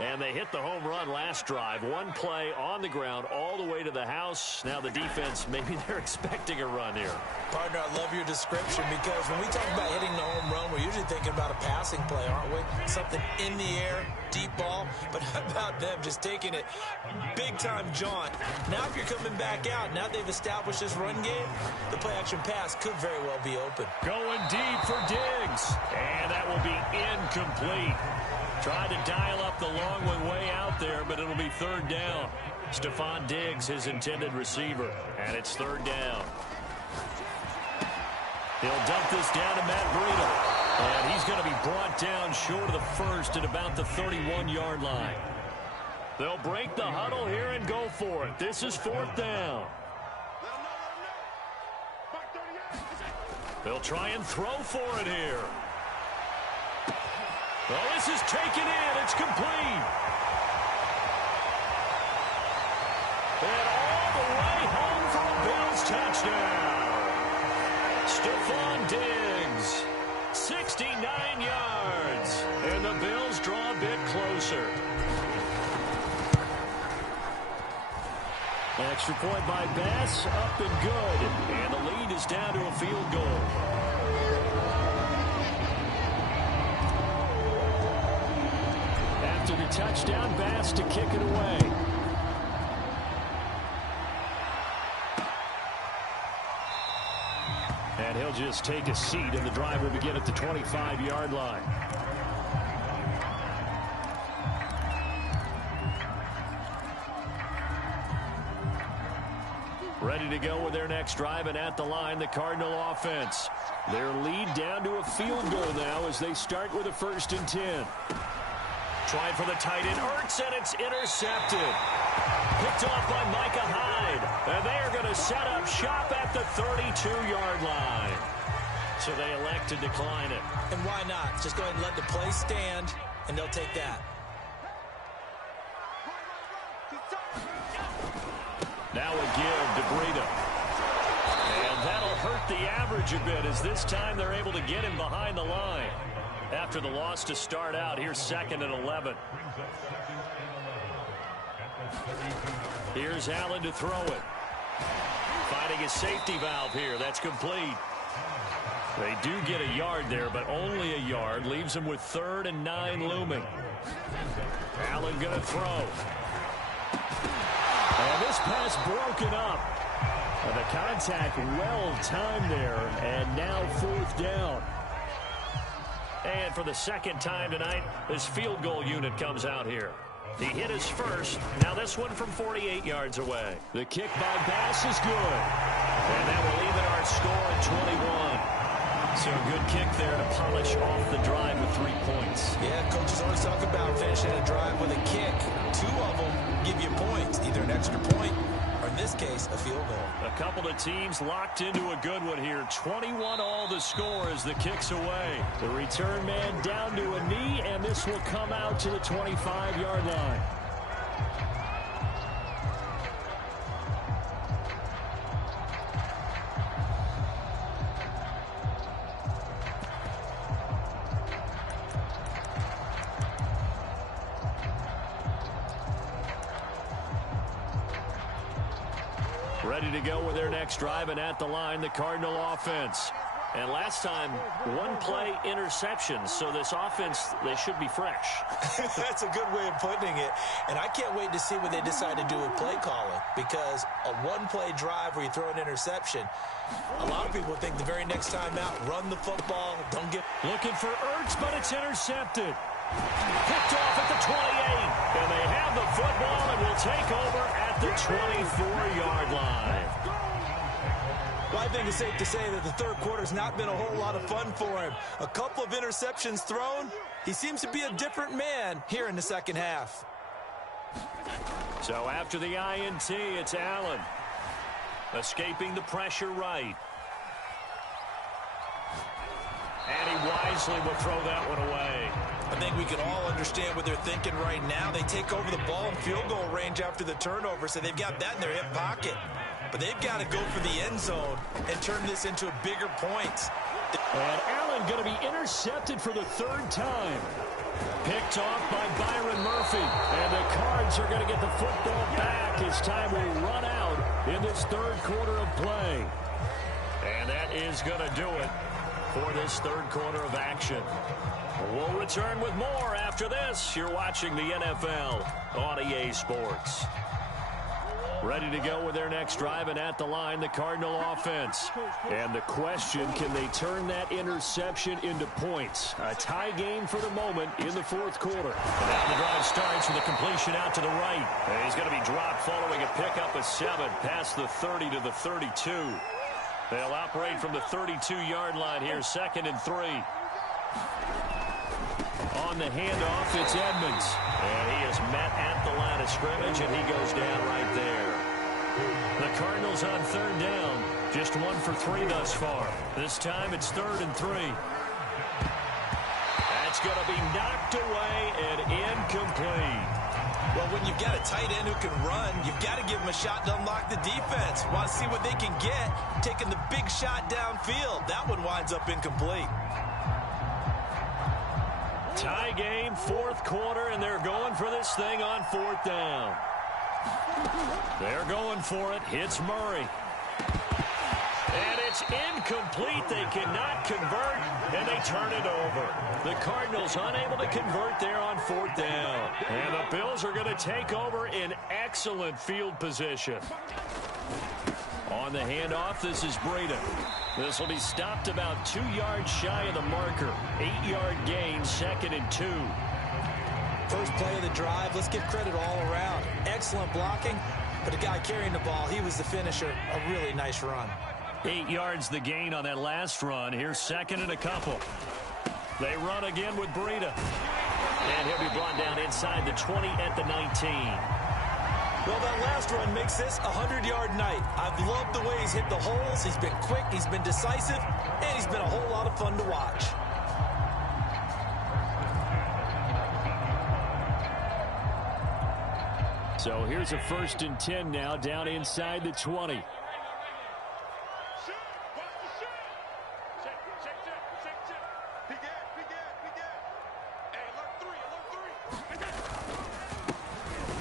And they hit the home run last drive. One play on the ground all the way to the house. Now the defense, maybe they're expecting a run here. Partner, I love your description because when we talk about hitting the home run, we're usually thinking about a passing play, aren't we? Something in the air, deep ball. But how about them just taking it big-time jaunt? Now if you're coming back out, now they've established this run game, the play-action pass could very well be open. Going deep for Diggs. And that will be incomplete. Tried to dial up the long one way out there, but it'll be 3rd down. Stephon Diggs, his intended receiver, and it's 3rd down. He'll dump this down to Matt Breida, and he's going to be brought down short of the 1st at about the 31-yard line. They'll break the huddle here and go for it. This is 4th down. They'll try and throw for it here. Well, this is taken in. It's complete. And all the way home for a Bills touchdown. Stephon Diggs, 69 yards. And the Bills draw a bit closer. An extra point by Bass, up and good. And the lead is down to a field goal. After the touchdown, Bass to kick it away. And he'll just take a seat, and the drive will begin at the 25-yard line. Ready to go with their next drive, and at the line, the Cardinal offense. Their lead down to a field goal now as they start with a 1st and 10. Trying for the tight end, Ertz, and it's intercepted. Picked off by Micah Hyde. And they are going to set up shop at the 32-yard line. So they elect to decline it. And why not? Just go ahead and let the play stand, and they'll take that. Now a give to Breida. And that'll hurt the average a bit as this time they're able to get him behind the line. After the loss to start out, here's 2nd and 11. Here's Allen to throw it. Finding a safety valve here. That's complete. They do get a yard there, but only a yard. Leaves them with 3rd and 9 looming. Allen going to throw. And this pass broken up. And the contact well timed there. And now 4th down. And for the 2nd time tonight, this field goal unit comes out here. He hit his first. Now this one from 48 yards away. The kick by Bass is good. And that will even our score at 21. So a good kick there to polish off the drive with 3 points. Yeah, coaches always talk about finishing a drive with a kick. 2 of them give you points, either an extra point or, in this case, a field goal. A couple of teams locked into a good one here. 21 all the score as the kick's away. The return man down to a knee, and this will come out to the 25-yard line. Ready to go with their next drive, and at the line, the Cardinal offense. And last time, one-play interception, so this offense, they should be fresh. That's a good way of putting it. And I can't wait to see what they decide to do with play calling, because a one-play drive where you throw an interception, a lot of people think the very next time out, run the football, don't get... Looking for Ertz, but it's intercepted. Picked off at the 28, and they have the football and will take over at the 24-yard line. Well, I think it's safe to say that the third quarter's not been a whole lot of fun for him. A couple of interceptions thrown. He seems to be a different man here in the second half. So after the INT, it's Allen. Escaping the pressure right. And he wisely will throw that one away. I think we can all understand what they're thinking right now. They take over the ball in field goal range after the turnover, so they've got that in their hip pocket. But they've got to go for the end zone and turn this into a bigger point. And Allen going to be intercepted for the third time. Picked off by Byron Murphy. And the Cards are going to get the football back as time will run out in this third quarter of play. And that is going to do it for this third quarter of action. We'll return with more after this. You're watching the NFL on EA Sports. Ready to go with their next drive, and at the line, the Cardinal offense. And the question, can they turn that interception into points? A tie game for the moment in the fourth quarter. And now the drive starts with a completion out to the right. And he's going to be dropped following a pickup of 7 past the 30 to the 32. They'll operate from the 32-yard line here, 2nd and 3. On the handoff, it's Edmonds. And he is met at the line of scrimmage, and he goes down right there. The Cardinals on third down. Just 1 for 3 thus far. This time it's 3rd and 3. That's going to be knocked away and incomplete. Well, when you've got a tight end who can run, you've got to give him a shot to unlock the defense. Want to see what they can get, taking the big shot downfield. That one winds up incomplete. Tie game, fourth quarter, and they're going for this thing on 4th down. They're going for it. Hits Murray. And it's incomplete. They cannot convert, and they turn it over. The Cardinals unable to convert there on 4th down. And the Bills are going to take over in excellent field position. On the handoff, this is Breida. This will be stopped about 2 yards shy of the marker. 8-yard gain, 2nd and 2. First play of the drive, let's give credit all around. Excellent blocking, but the guy carrying the ball, he was the finisher. A really nice run. 8 yards the gain on that last run. Here's 2nd and a couple. They run again with Breida. And he'll be brought down inside the 20 at the 19. Well, that last run makes this a 100-yard night. I've loved the way he's hit the holes. He's been quick, he's been decisive, and he's been a whole lot of fun to watch. So here's a 1st and 10 now, down inside the 20.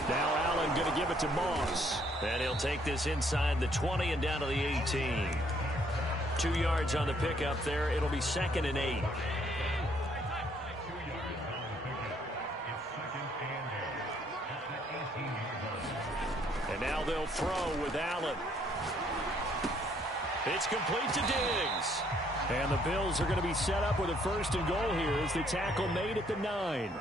Now Allen going to give it to Moss. And he'll take this inside the 20 and down to the 18. 2 yards on the pickup there. It'll be 2nd and 8. And now they'll throw with Allen. It's complete to Diggs. And the Bills are going to be set up with a 1st and goal here as the tackle made at the 9.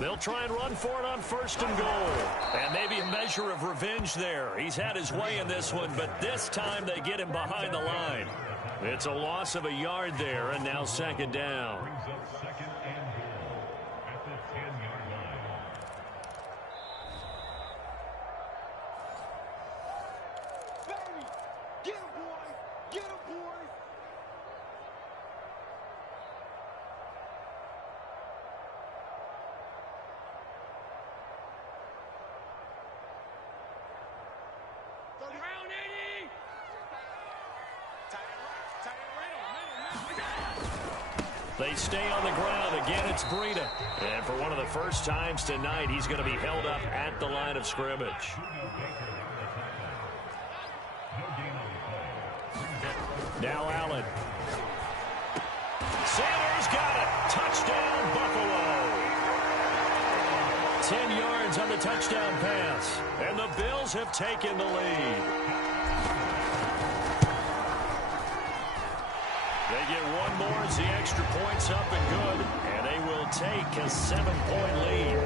They'll try and run for it on 1st and goal. And maybe a measure of revenge there. He's had his way in this one, but this time they get him behind the line. It's a loss of a yard there, and now 2nd down. They stay on the ground. Again, it's Breida. And for one of the first times tonight, he's going to be held up at the line of scrimmage. Now Allen. Sanders got it. Touchdown, Buffalo. 10 yards on the touchdown pass. And the Bills have taken the lead. They get one more as the extra point's up and good. And they will take a 7-point lead.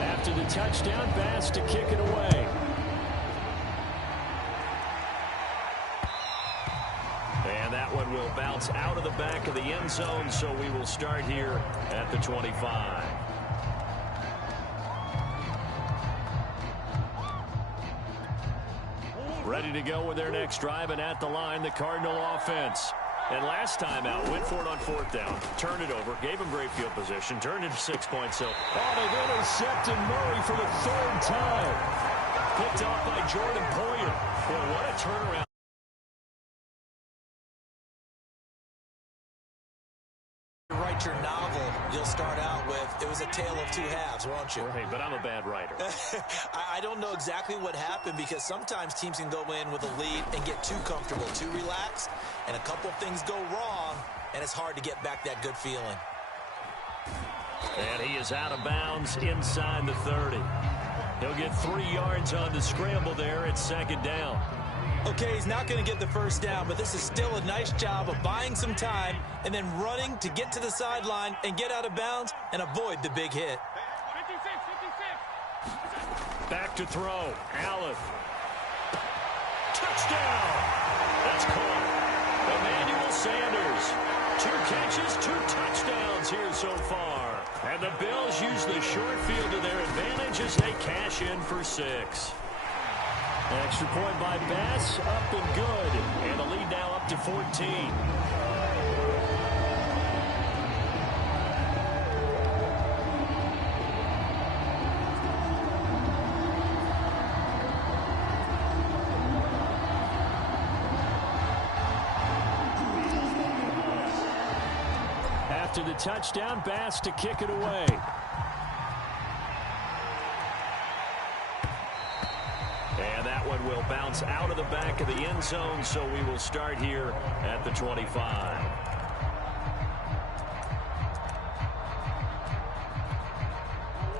After the touchdown pass to kick it away. And that one will bounce out of the back of the end zone, so we will start here at the 25. Ready to go with their next drive, and at the line, the Cardinal offense. And last time out, went for it on 4th down, turned it over, gave him great field position, turned it to 6 points. So, they've intercepted Murray for the 3rd time. Picked off by Jordan Poyer. Boy, what a turnaround. Write your novel, you'll start out with, it was a tale of 2 halves, won't you? Right, but I'm a bad writer. I don't know exactly what happened, because sometimes teams can go in with a lead and get too comfortable, too relaxed, and a couple of things go wrong, and it's hard to get back that good feeling. And he is out of bounds inside the 30. He'll get 3 yards on the scramble there at 2nd down. Okay, he's not going to get the 1st down, but this is still a nice job of buying some time and then running to get to the sideline and get out of bounds and avoid the big hit. Back to throw. Allen. Touchdown! That's caught. Emmanuel Sanders. 2 catches, 2 touchdowns here so far. And the Bills use the short field to their advantage as they cash in for 6. Extra point by Bass, up and good. And the lead now up to 14. After the touchdown, Bass to kick it away. And that one will bounce out of the back of the end zone, so we will start here at the 25.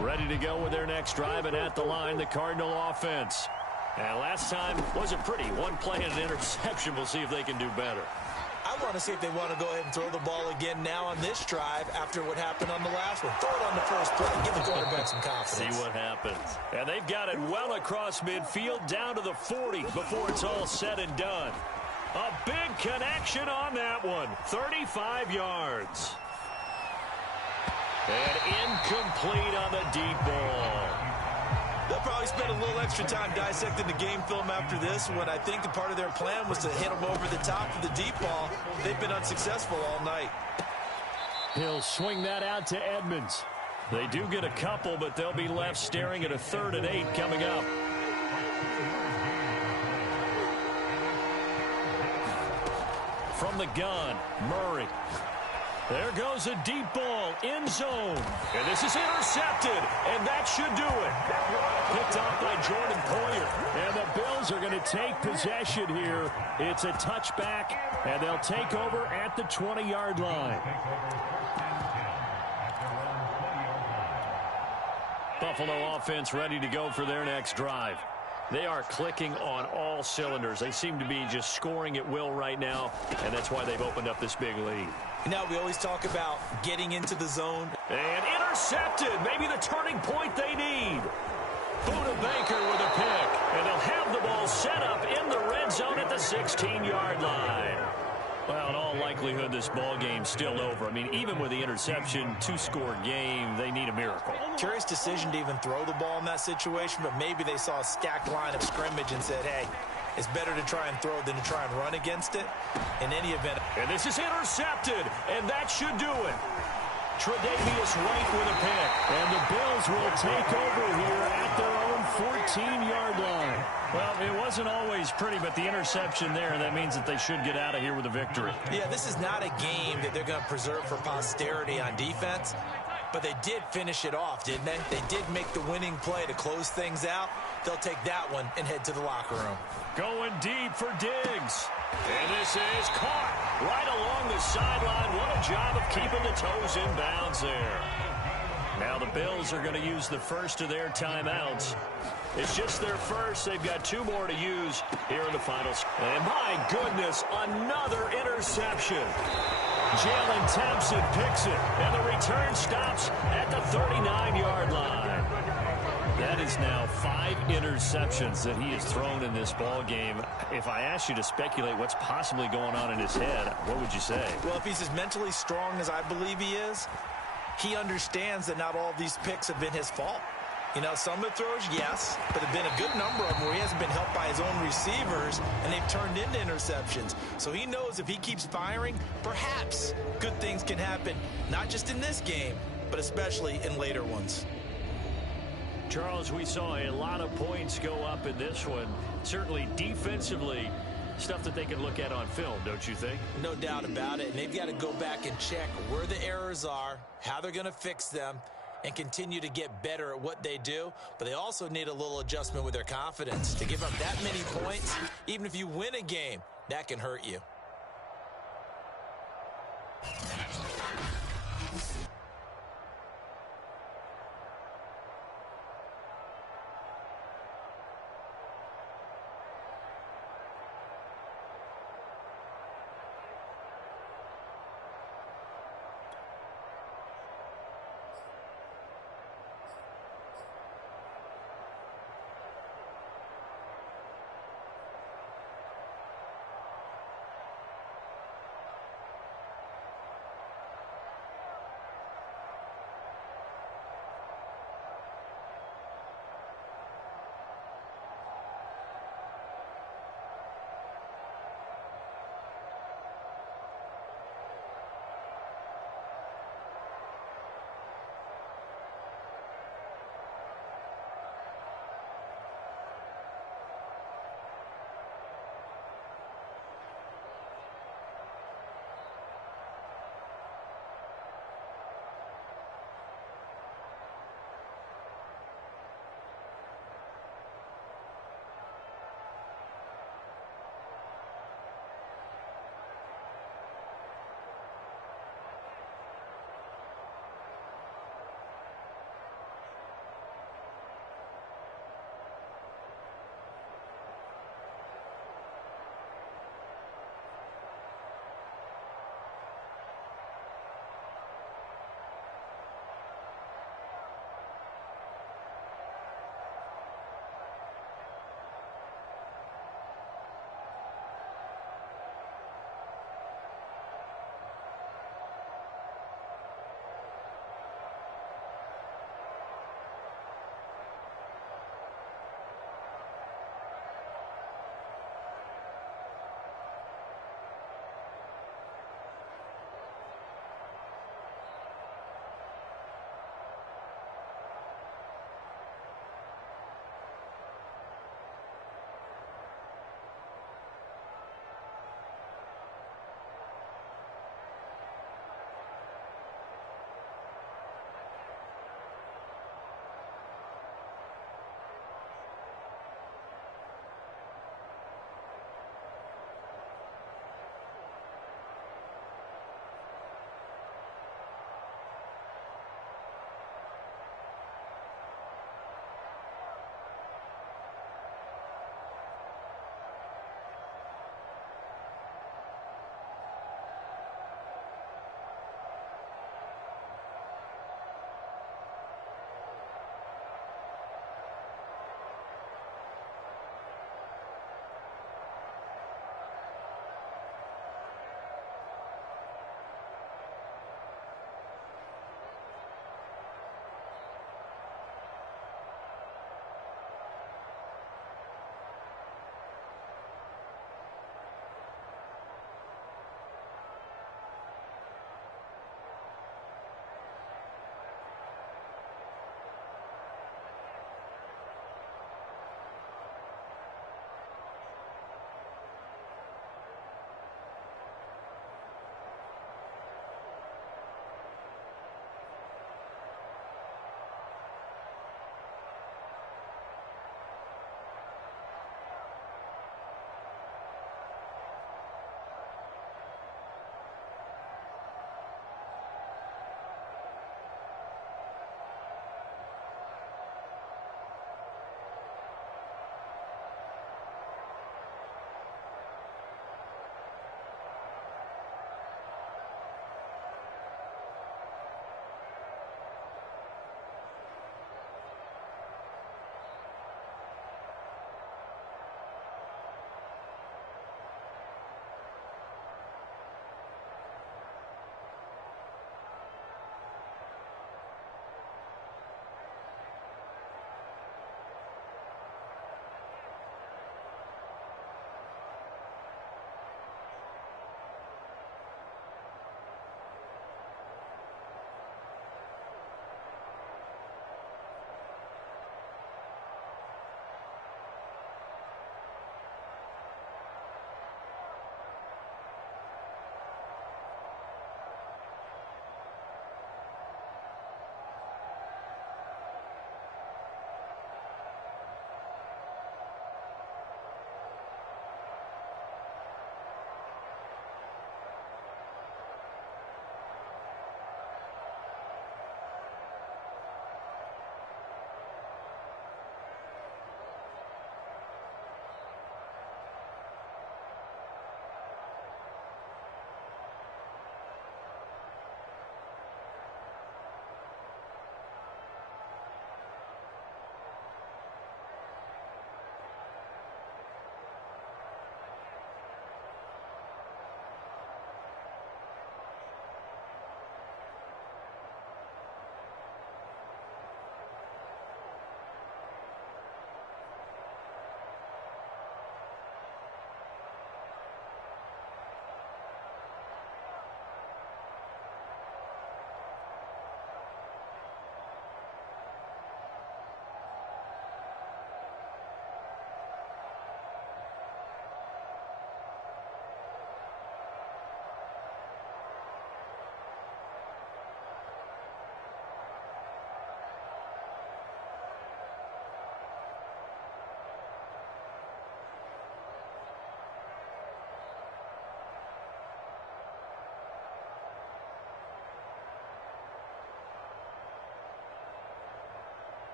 Ready to go with their next drive, and at the line, the Cardinal offense. And last time wasn't pretty. 1 play and an interception. We'll see if they can do better. I want to see if they want to go ahead and throw the ball again now on this drive after what happened on the last one. Throw it on the first play and give the quarterback some confidence. See what happens. And they've got it well across midfield down to the 40 before it's all said and done. A big connection on that one. 35 yards. And incomplete on the deep ball. They'll probably spend a little extra time dissecting the game film after this when I think a part of their plan was to hit them over the top of the deep ball. They've been unsuccessful all night. He'll swing that out to Edmonds. They do get a couple, but they'll be left staring at a 3rd and 8 coming up. From the gun, Murray. There goes a deep ball, end zone. And this is intercepted, and that should do it. Picked off by Jordan Poyer. And the Bills are going to take possession here. It's a touchback, and they'll take over at the 20-yard line. Buffalo offense ready to go for their next drive. They are clicking on all cylinders. They seem to be just scoring at will right now, and that's why they've opened up this big lead. Now, we always talk about getting into the zone. And intercepted. Maybe the turning point they need. Buda Baker with a pick. And they'll have the ball set up in the red zone at the 16-yard line. Well, in all likelihood, this ball game's still over. I mean, even with the interception, 2-score game, they need a miracle. Curious decision to even throw the ball in that situation, but maybe they saw a stacked line of scrimmage and said, hey, it's better to try and throw than to try and run against it. In any event. And this is intercepted, and that should do it. Tre'Davious White with a pick. And the Bills will take over here at their own 14-yard line. Well, it wasn't always pretty, but the interception there, that means that they should get out of here with a victory. Yeah, this is not a game that they're going to preserve for posterity on defense, but they did finish it off, didn't they? They did make the winning play to close things out. They'll take that one and head to the locker room. Going deep for Diggs. And this is caught right along the sideline. What a job of keeping the toes in bounds there. Now the Bills are going to use the first of their timeouts. It's just their first. They've got 2 more to use here in the finals. And my goodness, another interception. Jalen Thompson picks it, and the return stops at the 39-yard line. That is now 5 interceptions that he has thrown in this ball game. If I asked you to speculate what's possibly going on in his head, what would you say? Well, if he's as mentally strong as I believe he is, he understands that not all of these picks have been his fault. You know, some of the throws, yes, but there have been a good number of them where he hasn't been helped by his own receivers, and they've turned into interceptions. So he knows if he keeps firing, perhaps good things can happen, not just in this game, but especially in later ones. Charles, we saw a lot of points go up in this one. Certainly defensively, stuff that they can look at on film, don't you think? No doubt about it, and they've got to go back and check where the errors are, how they're going to fix them, and continue to get better at what they do. But they also need a little adjustment with their confidence. To give up that many points, even if you win a game, that can hurt you.